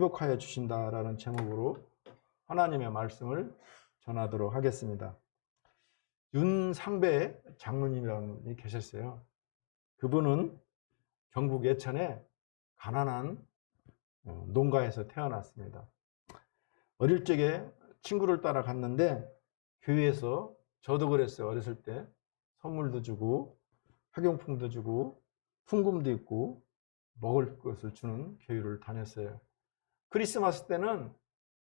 회복하여 주신다라는 제목으로 하나님의 말씀을 전하도록 하겠습니다. 윤상배 장로님이라는 분이 계셨어요. 그분은 경북 예천에 가난한 농가에서 태어났습니다. 어릴 적에 친구를 따라 갔는데 교회에서, 저도 그랬어요. 어렸을 때 선물도 주고 학용품도 주고 풍금도 있고 먹을 것을 주는 교회를 다녔어요. 크리스마스 때는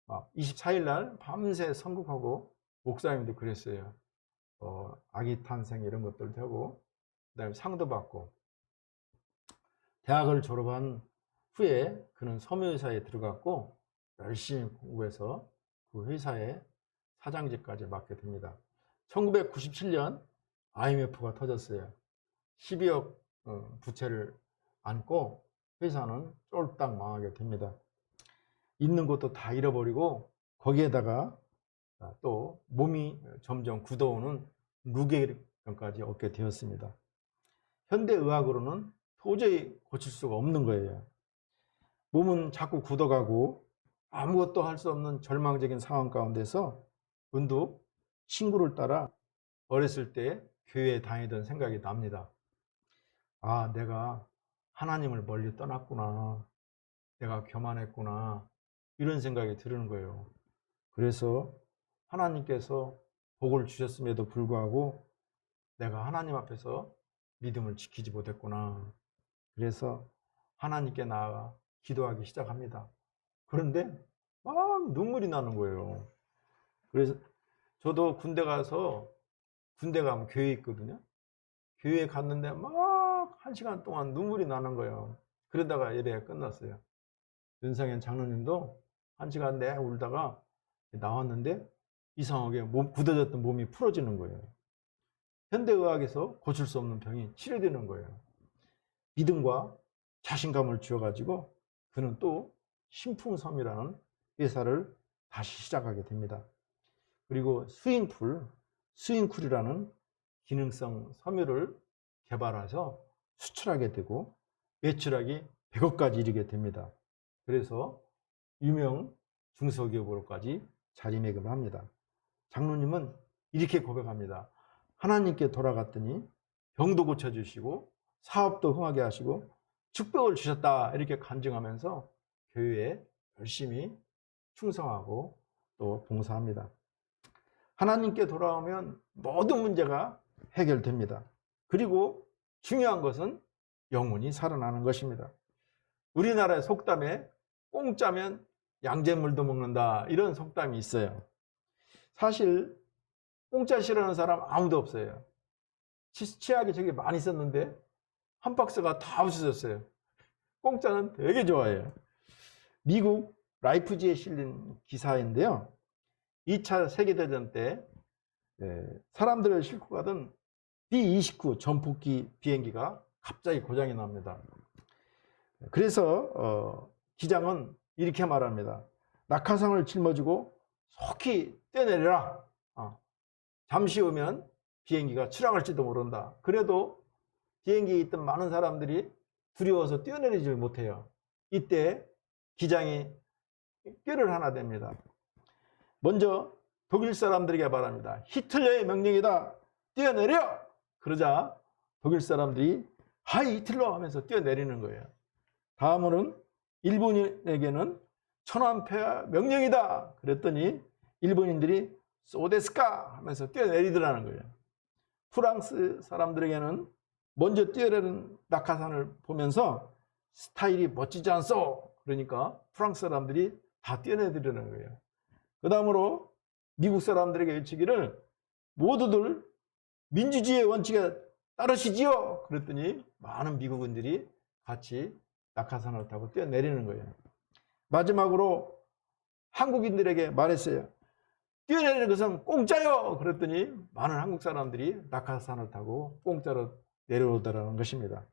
24일 날 밤새 선곡하고, 목사님도 그랬어요. 아기 탄생 이런 것들도 하고, 그 다음에 상도 받고. 대학을 졸업한 후에 그는 섬유회사에 들어갔고 열심히 공부해서 그 회사의 사장직까지 맡게 됩니다. 1997년 IMF가 터졌어요. 12억 부채를 안고 회사는 쫄딱 망하게 됩니다. 있는 것도 다 잃어버리고 거기에다가 또 몸이 점점 굳어오는 무게감까지 얻게 되었습니다. 현대의학으로는 도저히 고칠 수가 없는 거예요. 몸은 자꾸 굳어가고 아무것도 할 수 없는 절망적인 상황 가운데서 문득 친구를 따라 어렸을 때 교회에 다니던 생각이 납니다. 아, 내가 하나님을 멀리 떠났구나. 내가 교만했구나. 이런 생각이 드는 거예요. 그래서 하나님께서 복을 주셨음에도 불구하고 내가 하나님 앞에서 믿음을 지키지 못했구나. 그래서 하나님께 나아가 기도하기 시작합니다. 그런데 막 눈물이 나는 거예요. 그래서 저도 군대 가서, 군대 가면 교회 있거든요. 교회에 갔는데 막 1시간 동안 눈물이 나는 거예요. 그러다가 예배가 끝났어요. 윤상현 장로님도 1시간 내 울다가 나왔는데 이상하게 굳어졌던 몸이 풀어지는 거예요. 현대의학에서 고칠 수 없는 병이 치료되는 거예요. 믿음과 자신감을 주어가지고 그는 또 신풍섬이라는 회사를 다시 시작하게 됩니다. 그리고 스윙쿨이라는 기능성 섬유를 개발해서 수출하게 되고 매출액이 100억까지 이르게 됩니다. 그래서 유명 중소기업으로까지 자리매김합니다. 장로님은 이렇게 고백합니다. 하나님께 돌아갔더니 병도 고쳐주시고 사업도 흥하게 하시고 축복을 주셨다, 이렇게 간증하면서 교회에 열심히 충성하고 또 봉사합니다. 하나님께 돌아오면 모든 문제가 해결됩니다. 그리고 중요한 것은 영혼이 살아나는 것입니다. 우리나라의 속담에 공짜면 양잿물도 먹는다, 이런 속담이 있어요. 사실 공짜 싫어하는 사람 아무도 없어요. 치약이 저기 많이 있었는데 한 박스가 다 없어졌어요. 공짜는 되게 좋아해요. 미국 라이프지에 실린 기사인데요. 2차 세계대전 때 사람들을 싣고 가던 B-29 전폭기 비행기가 갑자기 고장이 납니다. 그래서 기장은 이렇게 말합니다. 낙하산을 짊어지고 속히 뛰어내려라. 잠시 후면 비행기가 추락할지도 모른다. 그래도 비행기에 있던 많은 사람들이 두려워서 뛰어내리질 못해요. 이때 기장이 꾀를 하나 댑니다. 먼저 독일 사람들에게 말합니다. 히틀러의 명령이다. 뛰어내려! 그러자 독일 사람들이 하이 히틀러 하면서 뛰어내리는 거예요. 다음으로는 일본인에게는 천안폐하 명령이다. 그랬더니 일본인들이 소데스카 하면서 뛰어내리더라는 거예요. 프랑스 사람들에게는 먼저 뛰어내리는 낙하산을 보면서 스타일이 멋지지 않소? 그러니까 프랑스 사람들이 다 뛰어내리려는 거예요. 그 다음으로 미국 사람들에게 외치기를 모두들 민주주의의 원칙에 따르시지요? 그랬더니 많은 미국인들이 같이 낙하산을 타고 뛰어내리는 거예요. 마지막으로 한국인들에게 말했어요. 뛰어내리는 것은 공짜요! 그랬더니 많은 한국 사람들이 낙하산을 타고 공짜로 내려오더라는 것입니다.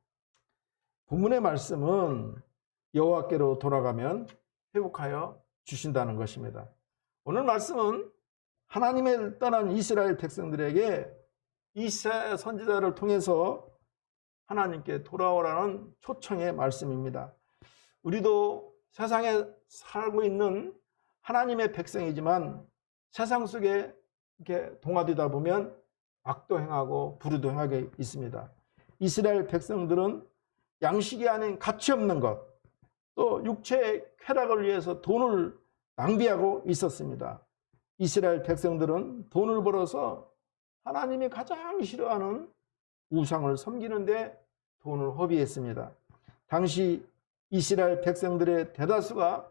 본문의 말씀은 여호와께로 돌아가면 회복하여 주신다는 것입니다. 오늘 말씀은 하나님을 떠난 이스라엘 백성들에게 이사야 선지자를 통해서 하나님께 돌아오라는 초청의 말씀입니다. 우리도 세상에 살고 있는 하나님의 백성이지만 세상 속에 이렇게 동화되다 보면 악도 행하고 불의도 행하게 있습니다. 이스라엘 백성들은 양식이 아닌 가치 없는 것, 또 육체의 쾌락을 위해서 돈을 낭비하고 있었습니다. 이스라엘 백성들은 돈을 벌어서 하나님이 가장 싫어하는 우상을 섬기는데 돈을 허비했습니다. 당시 이스라엘 백성들의 대다수가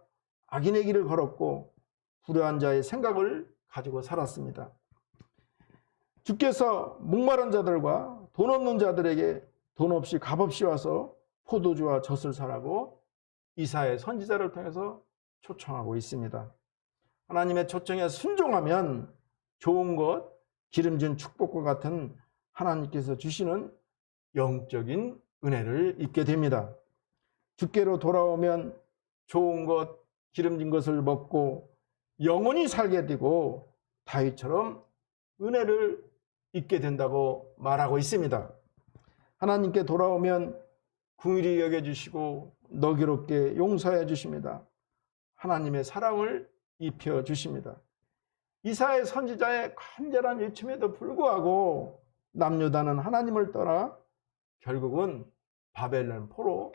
악인의 길을 걸었고 불의한 자의 생각을 가지고 살았습니다. 주께서 목마른 자들과 돈 없는 자들에게 돈 없이 값없이 와서 포도주와 젖을 사라고 이사야 선지자를 통해서 초청하고 있습니다. 하나님의 초청에 순종하면 좋은 것, 기름진 축복과 같은 하나님께서 주시는 영적인 은혜를 입게 됩니다. 주께로 돌아오면 좋은 것, 기름진 것을 먹고 영원히 살게 되고 다윗처럼 은혜를 입게 된다고 말하고 있습니다. 하나님께 돌아오면 긍휼히 여겨주시고 너그럽게 용서해 주십니다. 하나님의 사랑을 입혀 주십니다. 이사야 선지자의 간절한 요청에도 불구하고 남유다는 하나님을 떠나 결국은 바벨론 포로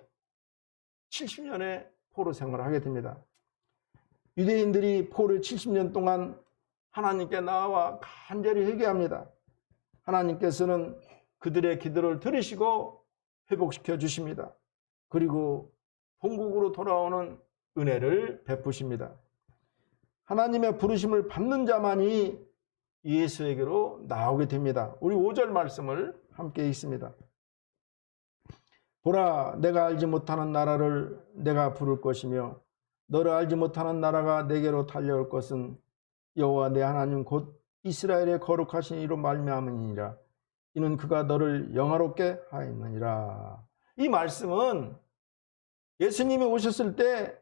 70년의 포로 생활을 하게 됩니다. 유대인들이 포로 70년 동안 하나님께 나와 간절히 회개합니다. 하나님께서는 그들의 기도를 들으시고 회복시켜 주십니다. 그리고 본국으로 돌아오는 은혜를 베푸십니다. 하나님의 부르심을 받는 자만이 예수에게로 나오게 됩니다. 우리 5절 말씀을 함께 읽습니다. 보라, 내가 알지 못하는 나라를 내가 부를 것이며 너를 알지 못하는 나라가 내게로 달려올 것은 여호와 내 하나님 곧 이스라엘의 거룩하신 이로 말미암으니라. 이는 그가 너를 영화롭게 하였느니라. 이 말씀은 예수님이 오셨을 때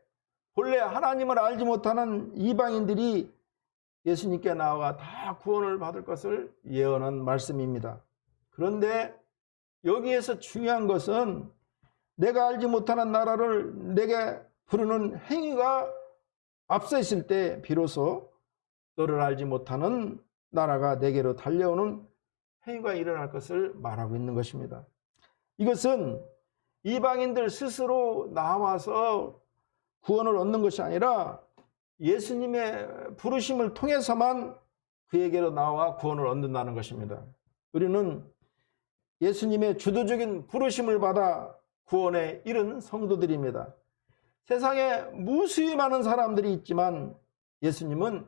본래 하나님을 알지 못하는 이방인들이 예수님께 나와 다 구원을 받을 것을 예언한 말씀입니다. 그런데 여기에서 중요한 것은 내가 알지 못하는 나라를 내게 부르는 행위가 앞서 있을 때 비로소 너를 알지 못하는 나라가 내게로 달려오는 행위가 일어날 것을 말하고 있는 것입니다. 이것은 이방인들 스스로 나와서 구원을 얻는 것이 아니라 예수님의 부르심을 통해서만 그에게로 나와 구원을 얻는다는 것입니다. 우리는 예수님의 주도적인 부르심을 받아 구원에 이른 성도들입니다. 세상에 무수히 많은 사람들이 있지만 예수님은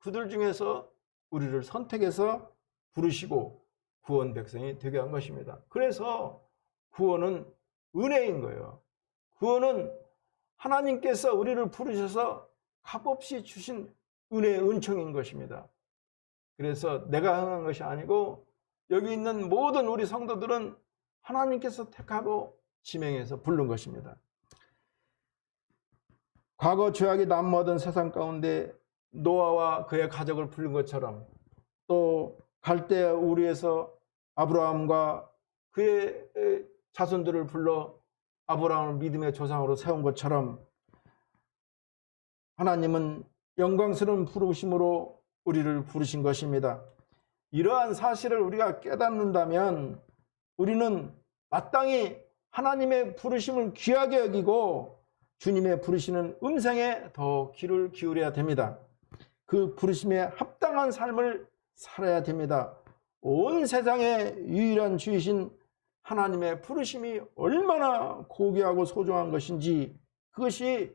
그들 중에서 우리를 선택해서 부르시고 구원 백성이 되게 한 것입니다. 그래서 구원은 은혜인 거예요. 구원은 하나님께서 우리를 부르셔서 값없이 주신 은혜의 은총인 것입니다. 그래서 내가 행한 것이 아니고 여기 있는 모든 우리 성도들은 하나님께서 택하고 지명해서 부른 것입니다. 과거 죄악이 난무하던 세상 가운데 노아와 그의 가족을 부른 것처럼 또 갈대 우르에서 아브라함과 그의 자손들을 불러 아브라함을 믿음의 조상으로 세운 것처럼 하나님은 영광스러운 부르심으로 우리를 부르신 것입니다. 이러한 사실을 우리가 깨닫는다면 우리는 마땅히 하나님의 부르심을 귀하게 여기고 주님의 부르시는 음성에 더 귀를 기울여야 됩니다. 그 부르심에 합당한 삶을 살아야 됩니다. 온 세상의 유일한 주이신 하나님의 부르심이 얼마나 고귀하고 소중한 것인지, 그것이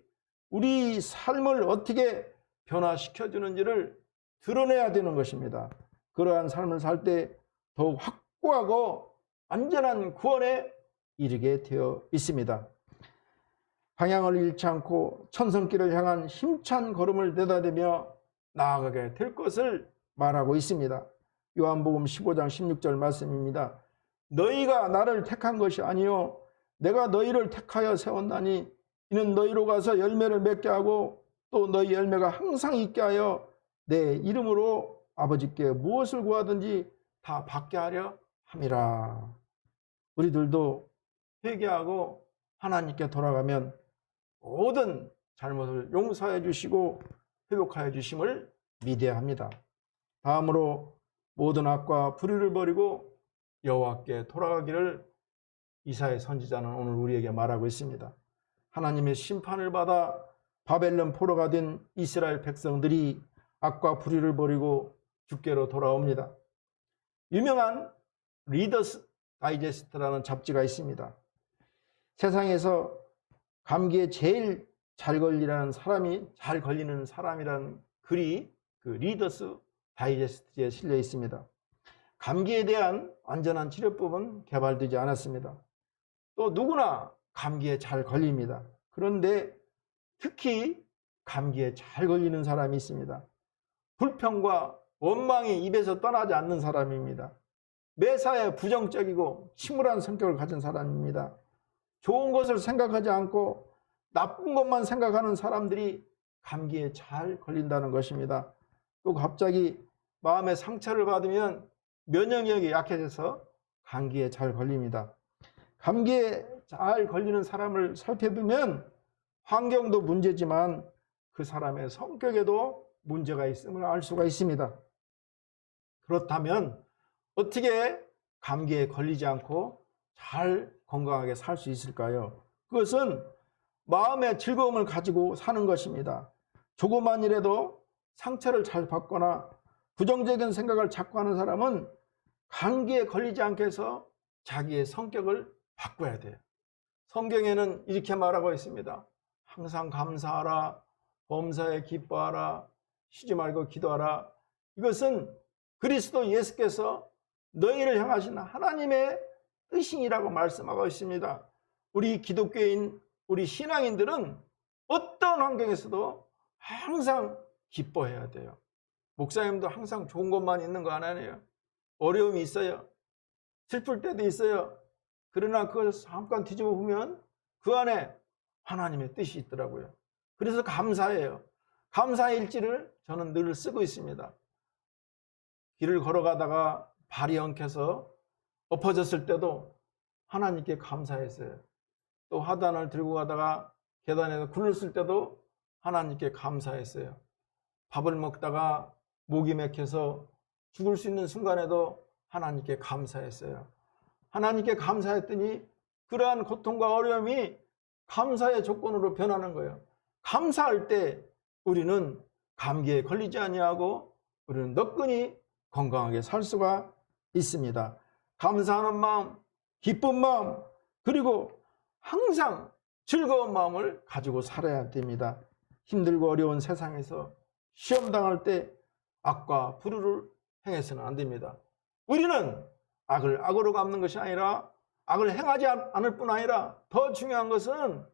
우리 삶을 어떻게 변화시켜주는지를 드러내야 되는 것입니다. 그러한 삶을 살 때 더욱 확고하고 완전한 구원에 이르게 되어 있습니다. 방향을 잃지 않고 천성길을 향한 힘찬 걸음을 내다대며 나아가게 될 것을 말하고 있습니다. 요한복음 15장 16절 말씀입니다. 너희가 나를 택한 것이 아니요 내가 너희를 택하여 세웠나니 이는 너희로 가서 열매를 맺게 하고 또 너희 열매가 항상 있게 하여 내 이름으로 아버지께 무엇을 구하든지 다 받게 하려 함이라. 우리들도 회개하고 하나님께 돌아가면 모든 잘못을 용서해 주시고 회복하여 주심을 믿어야 합니다. 다음으로 모든 악과 불의를 버리고 여호와께 돌아가기를 이사야 선지자는 오늘 우리에게 말하고 있습니다. 하나님의 심판을 받아 바벨론 포로가 된 이스라엘 백성들이 악과 불의를 버리고 주께로 돌아옵니다. 유명한 리더스 다이제스트라는 잡지가 있습니다. 세상에서 감기에 제일 잘 걸리는 사람이라는 글이 그 리더스 다이제스트에 실려 있습니다. 감기에 대한 완전한 치료법은 개발되지 않았습니다. 또 누구나 감기에 잘 걸립니다. 그런데 특히 감기에 잘 걸리는 사람이 있습니다. 불평과 원망이 입에서 떠나지 않는 사람입니다. 매사에 부정적이고 침울한 성격을 가진 사람입니다. 좋은 것을 생각하지 않고 나쁜 것만 생각하는 사람들이 감기에 잘 걸린다는 것입니다. 또 갑자기 마음의 상처를 받으면 면역력이 약해져서 감기에 잘 걸립니다. 감기에 잘 걸리는 사람을 살펴보면 환경도 문제지만 그 사람의 성격에도 문제가 있음을 알 수가 있습니다. 그렇다면 어떻게 감기에 걸리지 않고 잘 건강하게 살 수 있을까요? 그것은 마음의 즐거움을 가지고 사는 것입니다. 조그만 일에도 상처를 잘 받거나 부정적인 생각을 자꾸 하는 사람은 감기에 걸리지 않게 해서 자기의 성격을 바꿔야 돼요. 성경에는 이렇게 말하고 있습니다. 항상 감사하라, 범사에 기뻐하라, 쉬지 말고 기도하라. 이것은 그리스도 예수께서 너희를 향하신 하나님의 뜻이라고 말씀하고 있습니다. 우리 기독교인, 우리 신앙인들은 어떤 환경에서도 항상 기뻐해야 돼요. 목사님도 항상 좋은 것만 있는 거 아니에요. 어려움이 있어요. 슬플 때도 있어요. 그러나 그걸 잠깐 뒤집어 보면 그 안에 하나님의 뜻이 있더라고요. 그래서 감사해요. 감사의 일지를 저는 늘 쓰고 있습니다. 길을 걸어가다가 발이 엉켜서 엎어졌을 때도 하나님께 감사했어요. 또 화단을 들고 가다가 계단에서 굴렀을 때도 하나님께 감사했어요. 밥을 먹다가 목이 막혀서 죽을 수 있는 순간에도 하나님께 감사했어요. 하나님께 감사했더니 그러한 고통과 어려움이 감사의 조건으로 변하는 거예요. 감사할 때 우리는 감기에 걸리지 아니하고 우리는 너끈히 건강하게 살 수가 있습니다. 감사하는 마음, 기쁜 마음, 그리고 항상 즐거운 마음을 가지고 살아야 됩니다. 힘들고 어려운 세상에서 시험 당할 때 악과 불의를 행해서는 안 됩니다. 우리는 악을 악으로 갚는 것이 아니라 악을 행하지 않을 뿐 아니라 더 중요한 것은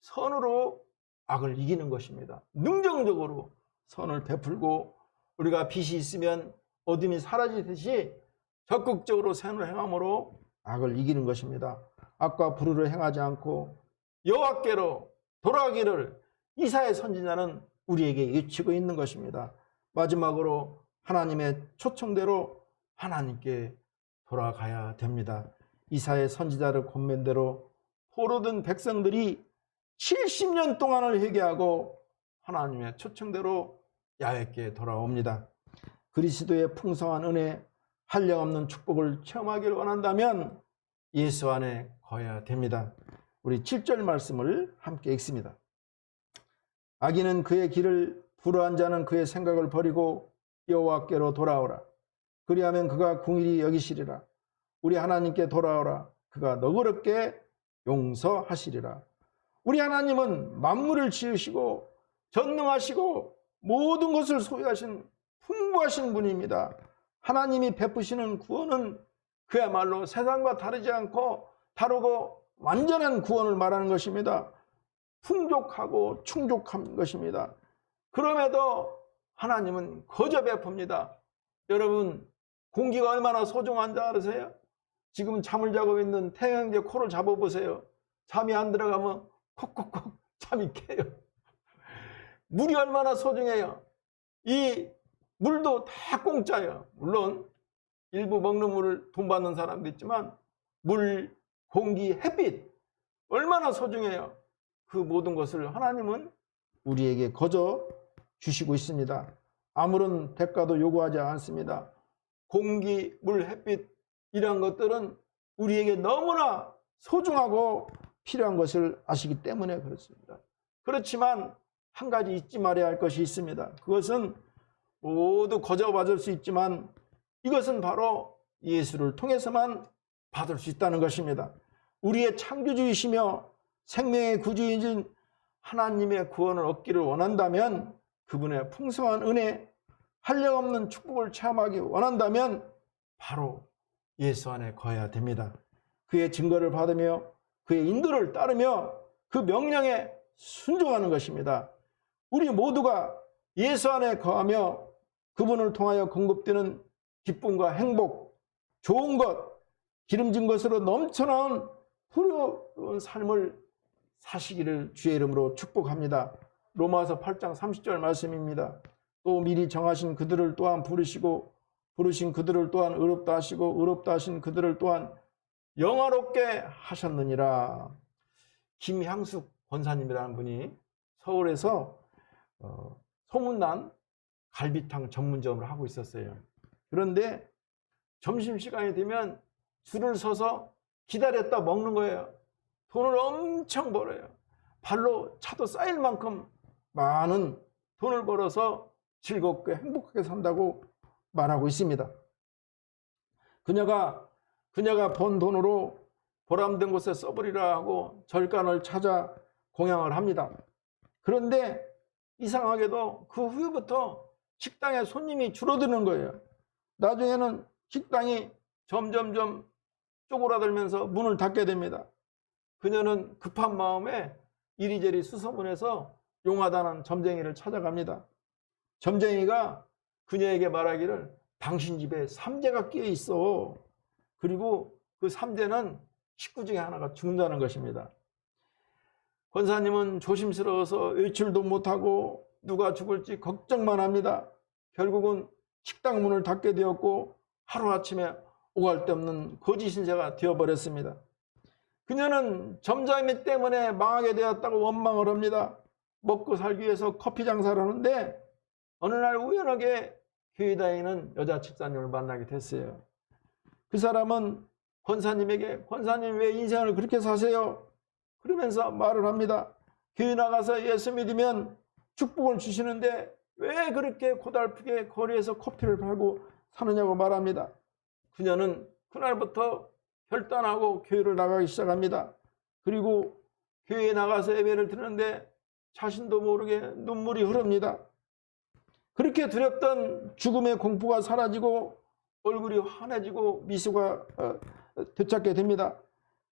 선으로 악을 이기는 것입니다. 능정적으로 선을 베풀고 우리가 빛이 있으면 어둠이 사라지듯이 적극적으로 선을 행함으로 악을 이기는 것입니다. 악과 불의를 행하지 않고 여호와께로 돌아가기를 이사야 선지자는 우리에게 외치고 있는 것입니다. 마지막으로 하나님의 초청대로 하나님께 돌아가야 됩니다. 이사야 선지자를 권면대로 포로된 백성들이 70년 동안을 회개하고 하나님의 초청대로 야훼께 돌아옵니다. 그리스도의 풍성한 은혜, 한량없는 축복을 체험하기를 원한다면 예수 안에 거해야 됩니다. 우리 7절 말씀을 함께 읽습니다. 악인은 그의 길을, 불의한 자는 그의 생각을 버리고 여호와께로 돌아오라. 그리하면 그가 궁일이 여기시리라. 우리 하나님께 돌아오라. 그가 너그럽게 용서하시리라. 우리 하나님은 만물을 지으시고 전능하시고 모든 것을 소유하신 풍부하신 분입니다. 하나님이 베푸시는 구원은 그야말로 세상과 다르지 않고 다르고 완전한 구원을 말하는 것입니다. 풍족하고 충족한 것입니다. 그럼에도 하나님은 거저 베풉니다. 여러분, 공기가 얼마나 소중한 줄 아세요? 지금 잠을 자고 있는 태양제 코를 잡아보세요. 잠이 안 들어가면 콕콕콕 잠이 깨요. 물이 얼마나 소중해요. 이 물도 다 공짜예요. 물론 일부 먹는 물을 돈 받는 사람도 있지만 물, 공기, 햇빛 얼마나 소중해요. 그 모든 것을 하나님은 우리에게 거저 주시고 있습니다. 아무런 대가도 요구하지 않습니다. 공기, 물, 햇빛 이런 것들은 우리에게 너무나 소중하고 필요한 것을 아시기 때문에 그렇습니다. 그렇지만 한 가지 잊지 말아야 할 것이 있습니다. 그것은 모두 거저 받을 수 있지만 이것은 바로 예수를 통해서만 받을 수 있다는 것입니다. 우리의 창조주이시며 생명의 구주이신 하나님의 구원을 얻기를 원한다면, 그분의 풍성한 은혜, 한량없는 축복을 체험하기 원한다면 바로 예수 안에 거해야 됩니다. 그의 증거를 받으며 그의 인도를 따르며 그 명령에 순종하는 것입니다. 우리 모두가 예수 안에 거하며 그분을 통하여 공급되는 기쁨과 행복, 좋은 것, 기름진 것으로 넘쳐나온 풍요로운 삶을 사시기를 주의 이름으로 축복합니다. 로마서 8장 30절 말씀입니다. 또 미리 정하신 그들을 또한 부르시고 부르신 그들을 또한 의롭다 하시고 의롭다 하신 그들을 또한 영화롭게 하셨느니라. 김향숙 권사님이라는 분이 서울에서 소문난 갈비탕 전문점을 하고 있었어요. 그런데 점심시간이 되면 줄을 서서 기다렸다 먹는 거예요. 돈을 엄청 벌어요. 발로 차도 쌓일 만큼 많은 돈을 벌어서 즐겁게 행복하게 산다고 말하고 있습니다. 그녀가 번 돈으로 보람된 곳에 써버리라 하고 절간을 찾아 공양을 합니다. 그런데 이상하게도 그 후부터 식당에 손님이 줄어드는 거예요. 나중에는 식당이 점점점 쪼그라들면서 문을 닫게 됩니다. 그녀는 급한 마음에 이리저리 수소문해서 용하다는 점쟁이를 찾아갑니다. 점쟁이가 그녀에게 말하기를 당신 집에 삼재가 끼어 있어. 그리고 그 삼재는 식구 중에 하나가 죽는다는 것입니다. 권사님은 조심스러워서 외출도 못하고 누가 죽을지 걱정만 합니다. 결국은 식당 문을 닫게 되었고 하루아침에 오갈 데 없는 거지 신세가 되어버렸습니다. 그녀는 점장님 때문에 망하게 되었다고 원망을 합니다. 먹고 살기 위해서 커피 장사를 하는데 어느 날 우연하게 교회 다니는 여자 집사님을 만나게 됐어요. 그 사람은 권사님에게 권사님 왜 인생을 그렇게 사세요? 그러면서 말을 합니다. 교회 나가서 예수 믿으면 축복을 주시는데 왜 그렇게 고달프게 거리에서 커피를 팔고 사느냐고 말합니다. 그녀는 그날부터 결단하고 교회를 나가기 시작합니다. 그리고 교회에 나가서 예배를 드리는데 자신도 모르게 눈물이 흐릅니다. 그렇게 두렵던 죽음의 공포가 사라지고 얼굴이 환해지고 미소가 되찾게 됩니다.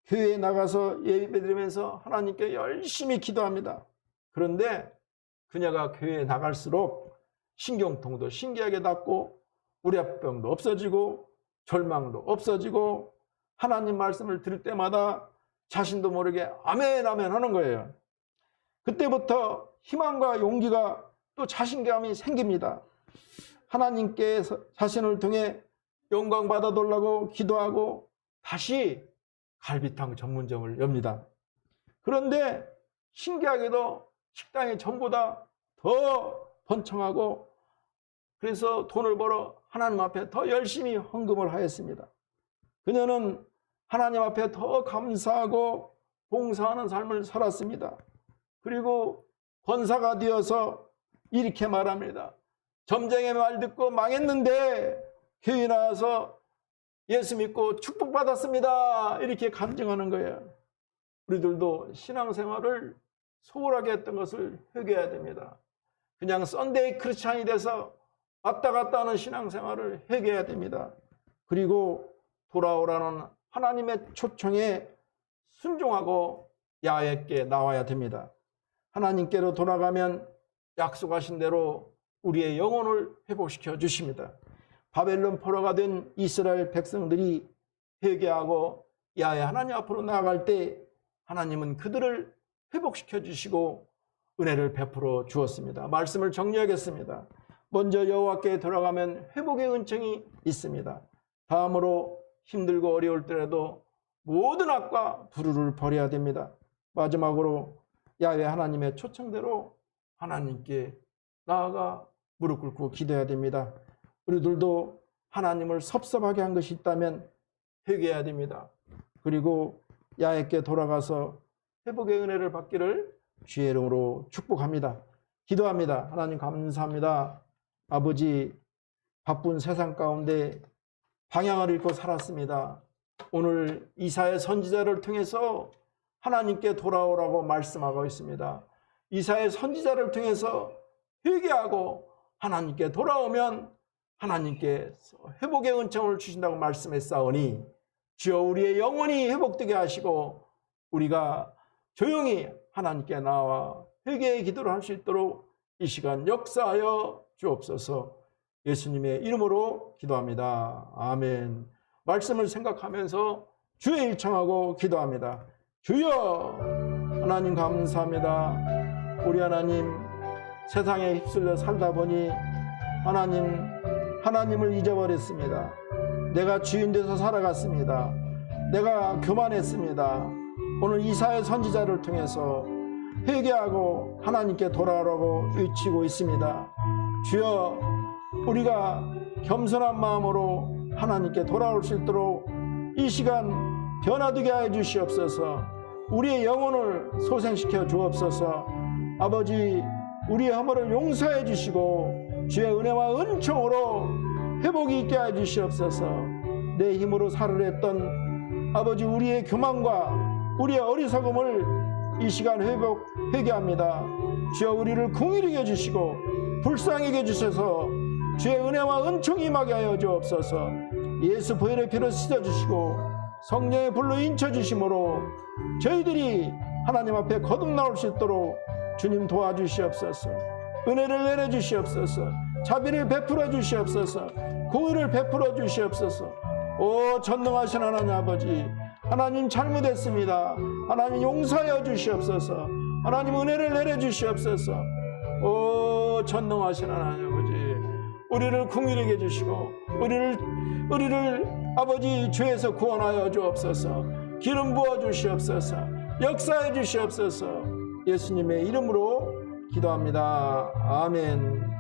교회에 나가서 예배드리면서 하나님께 열심히 기도합니다. 그런데 그녀가 교회에 나갈수록 신경통도 신기하게 낫고 우려병도 없어지고 절망도 없어지고 하나님 말씀을 들을 때마다 자신도 모르게 아멘 아멘 하는 거예요. 그때부터 희망과 용기가 또 자신감이 생깁니다. 하나님께 자신을 통해 영광 받아달라고 기도하고 다시 갈비탕 전문점을 엽니다. 그런데 신기하게도 식당이 전보다 더 번창하고 그래서 돈을 벌어 하나님 앞에 더 열심히 헌금을 하였습니다. 그녀는 하나님 앞에 더 감사하고 봉사하는 삶을 살았습니다. 그리고 권사가 되어서 이렇게 말합니다. 점쟁이의 말 듣고 망했는데 교회 나와서 예수 믿고 축복받았습니다. 이렇게 간증하는 거예요. 우리들도 신앙생활을 소홀하게 했던 것을 회개해야 됩니다. 그냥 썬데이 크리스찬이 돼서 왔다 갔다 하는 신앙생활을 회개해야 됩니다. 그리고 돌아오라는 하나님의 초청에 순종하고 야외께 나와야 됩니다. 하나님께로 돌아가면 약속하신 대로 우리의 영혼을 회복시켜 주십니다. 바벨론 포로가 된 이스라엘 백성들이 회개하고 야외 하나님 앞으로 나아갈 때 하나님은 그들을 회복시켜 주시고 은혜를 베풀어 주었습니다. 말씀을 정리하겠습니다. 먼저 여호와께 돌아가면 회복의 은총이 있습니다. 다음으로 힘들고 어려울 때라도 모든 악과 불의를 버려야 됩니다. 마지막으로 야훼 하나님의 초청대로 하나님께 나아가 무릎 꿇고 기도해야 됩니다. 우리들도 하나님을 섭섭하게 한 것이 있다면 회개해야 됩니다. 그리고 야훼께 돌아가서 회복의 은혜를 받기를 주의 이름으로 축복합니다. 기도합니다. 하나님 감사합니다. 아버지, 바쁜 세상 가운데 방향을 잃고 살았습니다. 오늘 이사야 선지자를 통해서 하나님께 돌아오라고 말씀하고 있습니다. 이사야 선지자를 통해서 회개하고 하나님께 돌아오면 하나님께서 회복의 은총을 주신다고 말씀했사오니 주여 우리의 영혼이 회복되게 하시고 우리가 조용히 하나님께 나와 회개의 기도를 할 수 있도록 이 시간 역사하여 주옵소서. 예수님의 이름으로 기도합니다. 아멘. 말씀을 생각하면서 주의 일청하고 기도합니다. 주여, 하나님 감사합니다. 우리 하나님, 세상에 휩쓸려 살다 보니 하나님을 잊어버렸습니다. 내가 주인 돼서 살아갔습니다. 내가 교만했습니다. 오늘 이사야 선지자를 통해서 회개하고 하나님께 돌아오라고 외치고 있습니다. 주여, 우리가 겸손한 마음으로 하나님께 돌아올 수 있도록 이 시간 변화되게 하여 주시옵소서. 우리의 영혼을 소생시켜 주옵소서. 아버지, 우리의 허물을 용서해 주시고 주의 은혜와 은총으로 회복이 있게 하여 주시옵소서. 내 힘으로 살으랬던 아버지 우리의 교만과 우리의 어리석음을 이 시간 회개합니다. 주여 우리를 긍휼히 여주시고 불쌍히 여주셔서 주의 은혜와 은총이 임하게 하여 주옵소서. 예수 보혈의 피로 씻어주시고 성령의 불로 인쳐주심으로 저희들이 하나님 앞에 거듭나올 수 있도록 주님 도와주시옵소서. 은혜를 내려주시옵소서. 자비를 베풀어 주시옵소서. 공의를 베풀어 주시옵소서. 오 전능하신 하나님 아버지, 하나님 잘못했습니다. 하나님 용서하여 주시옵소서. 하나님 은혜를 내려주시옵소서. 오 전능하신 하나님 아버지, 우리를 긍휼히 여주시고 우리를 아버지 죄에서 구원하여 주옵소서. 기름 부어 주시옵소서. 역사해 주시옵소서. 예수님의 이름으로 기도합니다. 아멘.